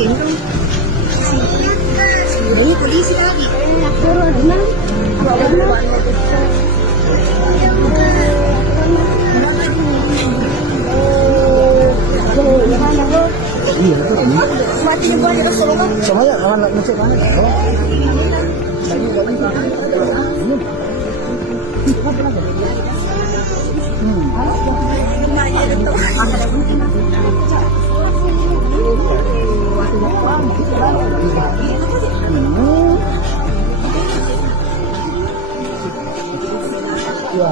ini kan ini polisi lagi turun Iya, itu ini. mati juga kita suruh kan Semuanya anak ngecek mana? Oh. Ya.